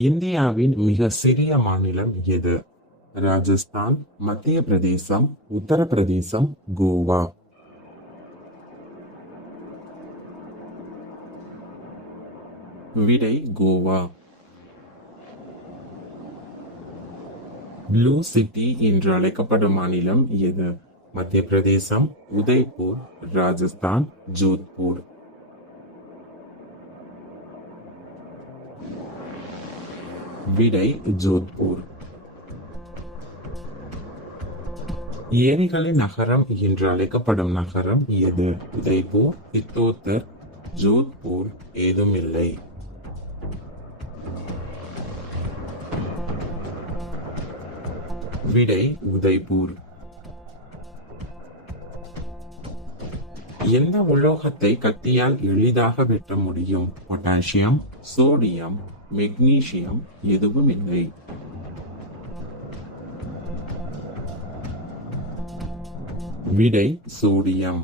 இந்தியாவின் மிக சிறிய மாநிலம் எது? ராஜஸ்தான், மத்திய பிரதேசம், உத்தரப்பிரதேசம், கோவா. விடை கோவா. ப்ளூ சிட்டி என்று அழைக்கப்படும் மாநிலம் எது? மத்திய பிரதேசம், உதய்பூர், ராஜஸ்தான், ஜோத்பூர். விடை ஜோத்பூர். ஏரிகளின் நகரம் என்று அழைக்கப்படும் நகரம் எது? உதய்பூர், சித்தோத்தர், ஜோத்பூர், ஏதும் இல்லை. விடை உதய்பூர். எந்த உலோகத்தை கத்தியால் எளிதாக வெட்ட முடியும்? பொட்டாசியம், சோடியம், மெக்னீசியம், எதுவும் இல்லை. விடை சோடியம்.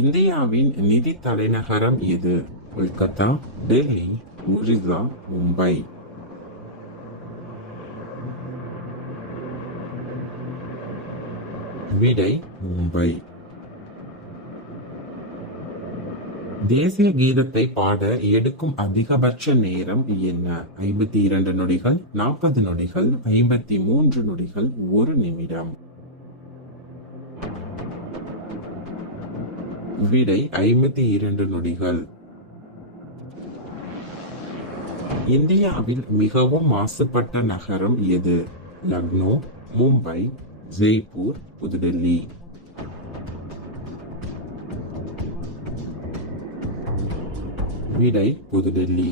இந்தியாவின் நிதி தலைநகரம் எது? கொல்கத்தா, டெல்லி, ஒரிசா, மும்பை. விடை மும்பை. தேசிய கீதத்தை பாட எடுக்கும் அதிகபட்ச நேரம் என்ன? 52 நொடிகள், 40 நொடிகள், 53 நொடிகள், 1 நிமிடம். விடை 52 நொடிகள். இந்தியாவில் மிகவும் மாசுபட்ட நகரம் எது? லக்னோ, மும்பை, ஜெய்ப்பூர், புதுடெல்லி. விடை புதுடெல்லி.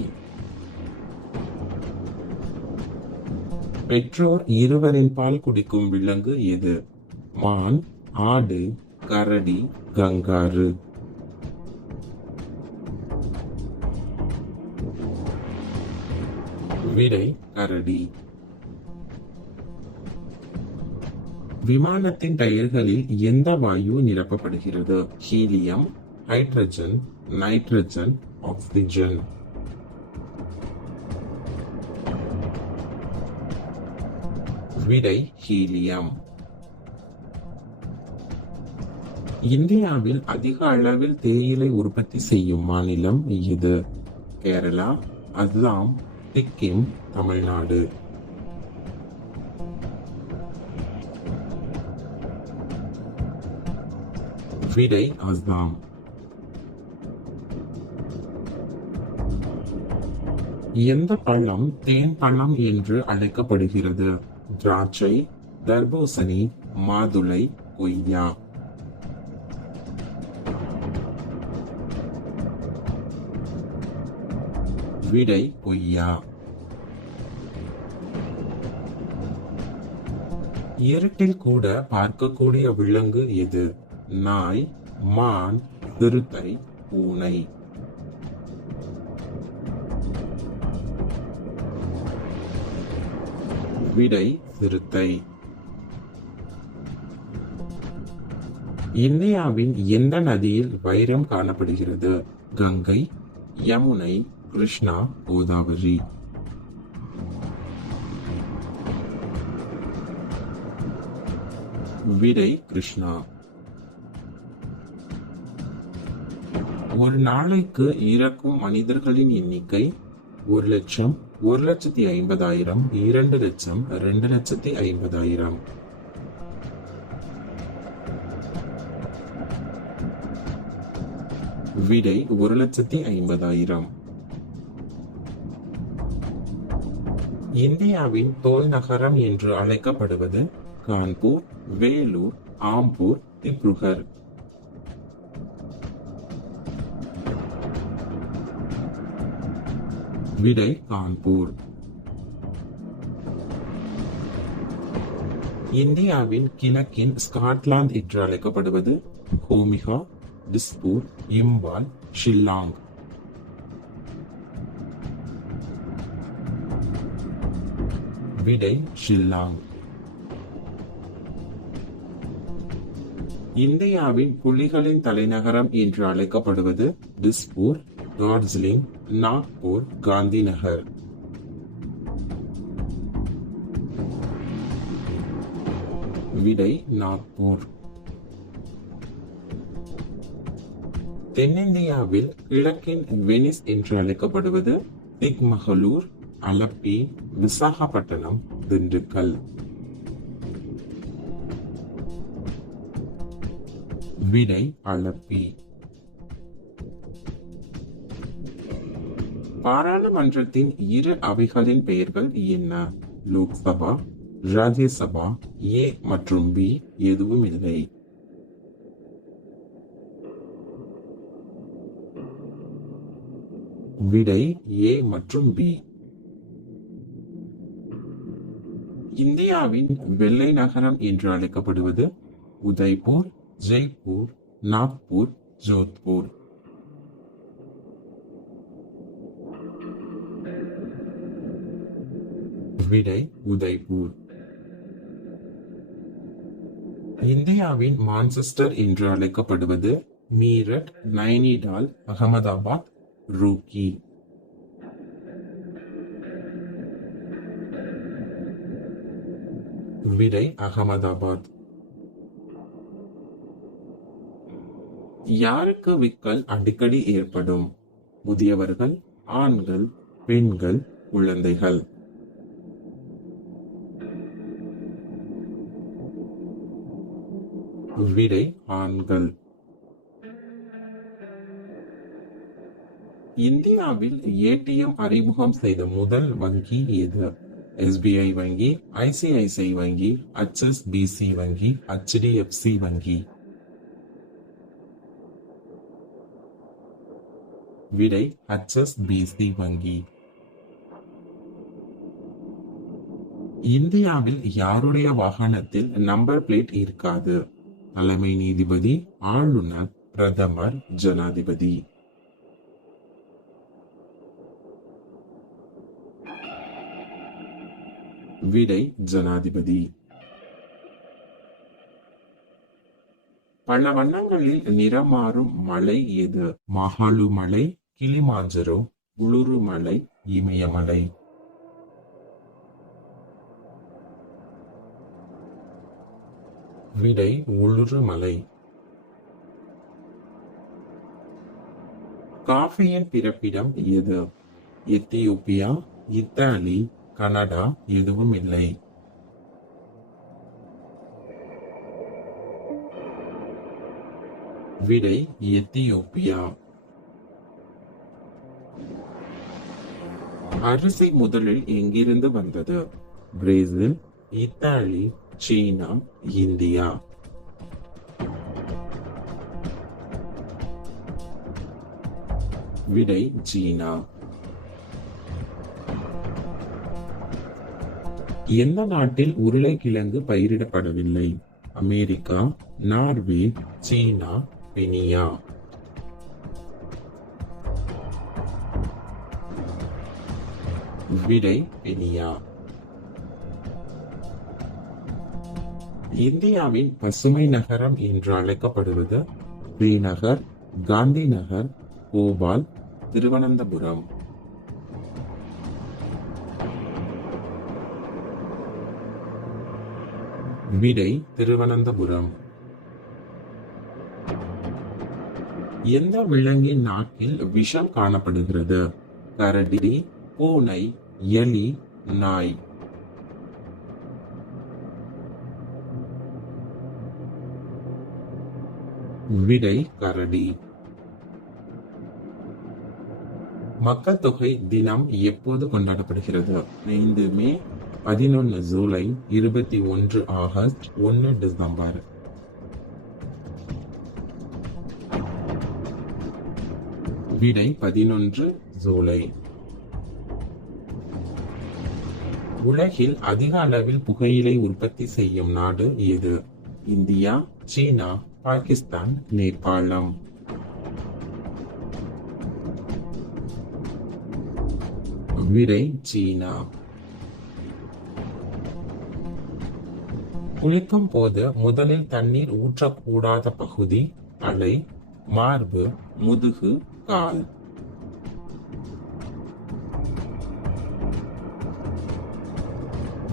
பெற்றோர் இருவரின் பால் குடிக்கும் விலங்கு எது? மான், ஆடு, கரடி, கங்காரு. விடை கரடி. விமானத்தின் டயர்களில் எந்த வாயு நிரப்பப்படுகிறது? Helium, hydrogen, nitrogen, oxygen. விடை ஹீலியம். இந்தியாவில் அதிக அளவில் தேயிலை உற்பத்தி செய்யும் மாநிலம் எது? கேரளா, அஸ்ஸாம், சிக்கிம், தமிழ்நாடு. விடை அஸ்ஸாம். எந்த பழம் தேன் பழம் என்று அழைக்கப்படுகிறது? திராட்சை, தர்பூசணி, மாதுளை, கொய்யா. விடை கொய்யா. இருட்டில் கூட பார்க்கக்கூடிய விலங்கு எது? நாய், மான், சிறுத்தை, பூனை. விடை சிறுத்தை. இந்தியாவின் எந்த நதியில் வைரம் காணப்படுகிறது? கங்கை, யமுனை, கிருஷ்ணா, கோதாவரி. விடை கிருஷ்ணா. ஒரு நாளைக்கு இறக்கும் மனிதர்களின் எண்ணிக்கை 1,00,000, 1,50,000, 2,00,000, 2,50,000. விடை 1,50,000. இந்தியாவின் தோல் நகரம் என்று அழைக்கப்படுவது? கான்பூர், வேலூர், ஆம்பூர், திப்ருகர். விடை கான்பூர். இந்தியாவின் கிழக்கின் ஸ்காட்லாந்து என்று அழைக்கப்படுவது? ஹோமிகா, டிஸ்பூர், இம்பால், ஷில்லாங். விடை ஷில்லாங். இந்தியாவின் புலிகளின் தலைநகரம் என்று அழைக்கப்படுவது? டிஸ்பூர், டார்ஜிலிங், நாக்பூர், காந்தி நகர். விடை நாக்பூர். தென்னிந்தியாவில் கிழக்கின் வெனிஸ் என்று அழைக்கப்படுவது திக்மகளூர், அலப்பி, விசாகப்பட்டினம், திண்டுக்கல். விடை அலப்பி. பாராளுமன்றத்தின் இரு அவைகளின் பெயர்கள் என்ன? லோக்சபா, ராஜ்யசபா. ஏ மற்றும் பி எதுவும் இல்லை. விடை ஏ மற்றும் பி. இந்தியாவின் வெள்ளை நகரம் என்று அழைக்கப்படுவது உதய்பூர், ஜெய்ப்பூர், நாக்பூர், ஜோத்பூர். விடை உதய்பூர். இந்தியாவின் மான்செஸ்டர் என்று அழைக்கப்படுவது மீரட், நைனிடால், அகமதாபாத், ரூக்கி. விடை அகமதாபாத். யாருக்கு விக்கல் அடிக்கடி ஏற்படும்? முதியவர்கள், ஆண்கள், பெண்கள், குழந்தைகள். விடை ஆண்கள். இந்தியாவில் ஏடிஎம் அறிமுகம் செய்த முதல் வங்கி எது? எஸ்பிஐ வங்கி, ஐசிஐசிஐ வங்கி, HSBC வங்கி, HDFC வங்கி. விடை HSBC வங்கி. இந்தியாவில் யாருடைய வாகனத்தில் நம்பர் பிளேட் இருக்காது? தலைமை நீதிபதி, ஆளுநர், பிரதமர், ஜனாதிபதி. விடை ஜனாதிபதி. பல வண்ணங்களில் நிறமாறும் மலை எது? மகாலு மலை, கிளிமாஞ்சரோ, உளுரு மலை, இமயமலை. விடை உளுரு மலை. காஃபியின் பிறப்பிடம் எது? Ethiopia, Italy, Canada. எதுவும் இல்லை. விடை எத்தியோப்பியா. அரிசி முதலில் எங்கிருந்து வந்தது? பிரேசில், இத்தாலி, சீனா, இந்தியா. விடை சீனா. எந்த நாட்டில் உருளைக்கிழங்கு பயிரிடப்படவில்லை? அமெரிக்கா, நார்வே, சீனா, பெனியா. விடை பெனியா. இந்தியாவின் பசுமை நகரம் என்று அழைக்கப்படுவது ஸ்ரீநகர், காந்தி நகர், போபால், திருவனந்தபுரம். விடை திருவனந்தபுரம். எந்த விலங்கின் நாக்கில் விஷம் காணப்படுகிறது? கரடி, பூனை, எலி, நாய். விடை கரடி. மக்கள் தொகை தினம் எப்போது கொண்டாடப்படுகிறது? 5 மே, 11 ஜூலை, 21 ஆகஸ்ட், 1 டிசம்பர். விடை 11 ஜூலை. உலகில் அதிக அளவில் புகையிலை உற்பத்தி செய்யும் நாடு எது? இந்தியா, சீனா, பாகிஸ்தான், நேபாளம். விடை சீனா. குளிக்கும் போது முதலில் தண்ணீர் ஊற்றக்கூடாத பகுதி? தலை, மார்பு, முதுகு, கால்.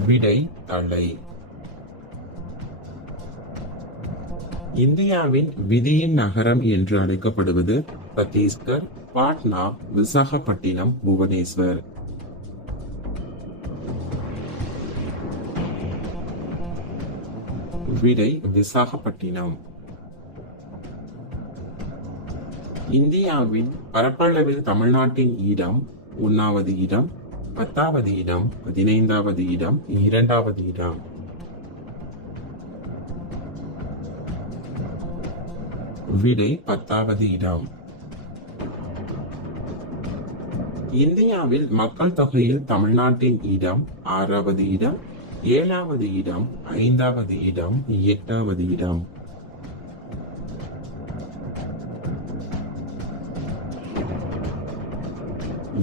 விடை தலை. இந்தியாவின் விதியின் நகரம் என்று அழைக்கப்படுவது சத்தீஸ்கர், பாட்னா, விசாகப்பட்டினம், புவனேஸ்வர். விடை விசாகப்பட்டினம். இந்தியாவின் பரப்பளவில் தமிழ்நாட்டின் இடம் 1வது இடம், 10வது இடம், 15வது இடம், 2வது இடம். விடை 10வது இடம். இந்தியாவில் மக்கள் தொகையில் தமிழ்நாட்டின் இடம் 6வது இடம், 7வது இடம், 5வது இடம், 8வது இடம்.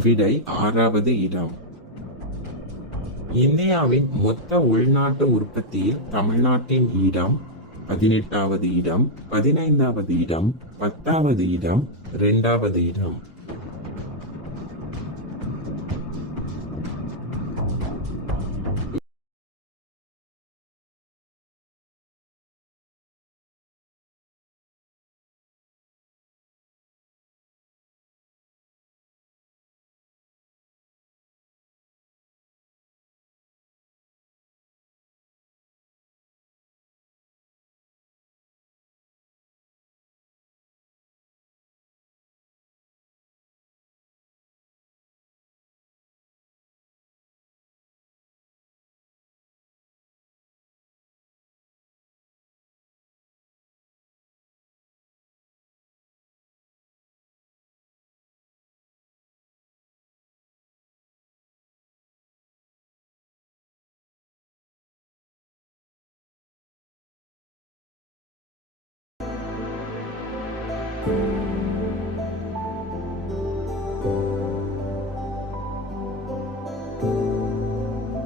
விடை 6வது இடம். இந்தியாவின் மொத்த உள்நாட்டு உற்பத்தியில் தமிழ்நாட்டின் இடம் 18வது இடம், 15வது இடம், 10வது இடம், 2வது இடம்.